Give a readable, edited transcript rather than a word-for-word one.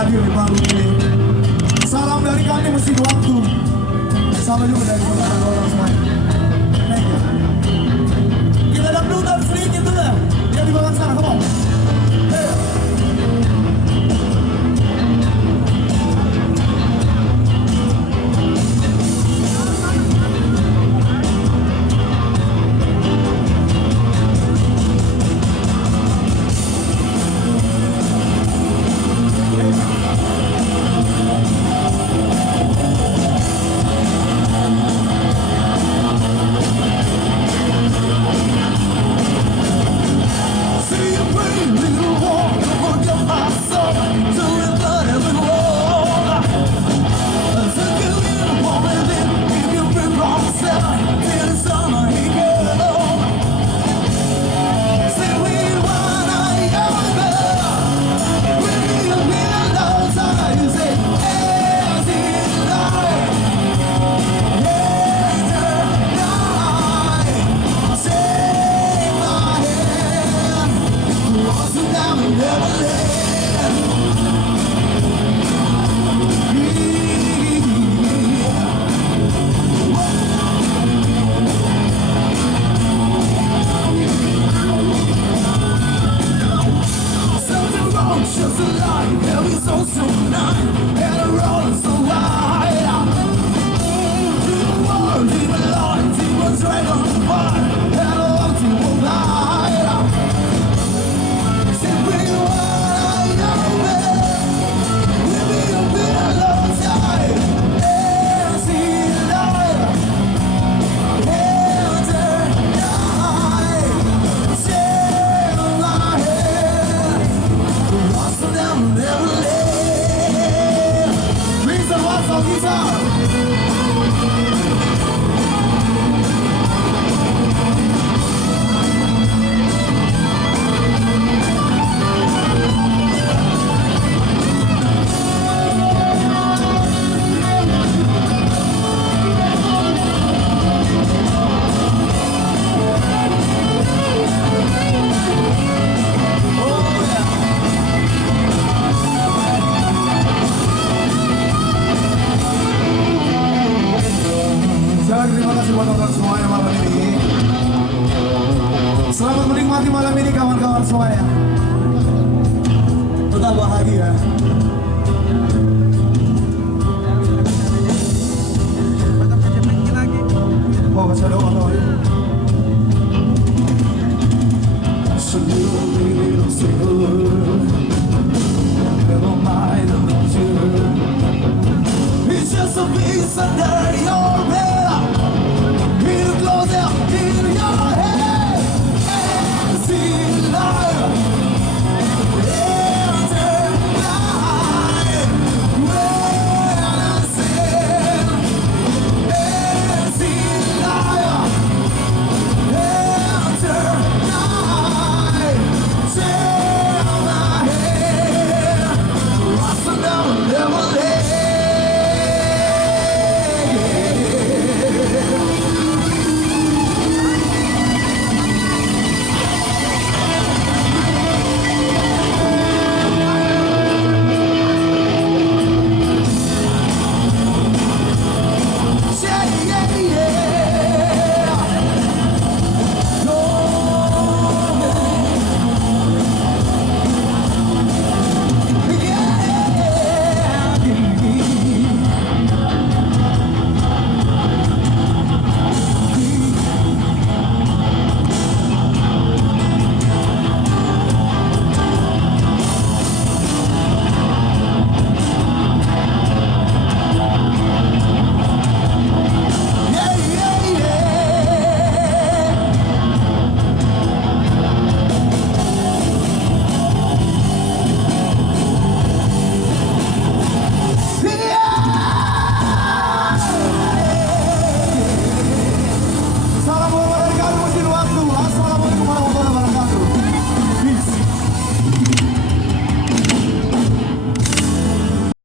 hadir di panggung ini. Salam dari kami Mesin Waktu. Salam juga dari saudara-saudara semuanya. Thank you. Kita dangdutan sedikit dulu ya. Yang di belakang sana, come on. Hey. Just a lie, yeah, we so tonight, and a roll so wide. To the world, demon lord, demon dragon fire, and a love to abide. Said we want to know it, we'll be a bit of long time, and see the light, and turn night, share my head. Lost and never, never live. Please the lost on guitar. Terima kasih buat teman-teman semuanya malam ini. Selamat menikmati malam ini kawan-kawan semuanya. Tetap bahagia. Oh, masih ada orang.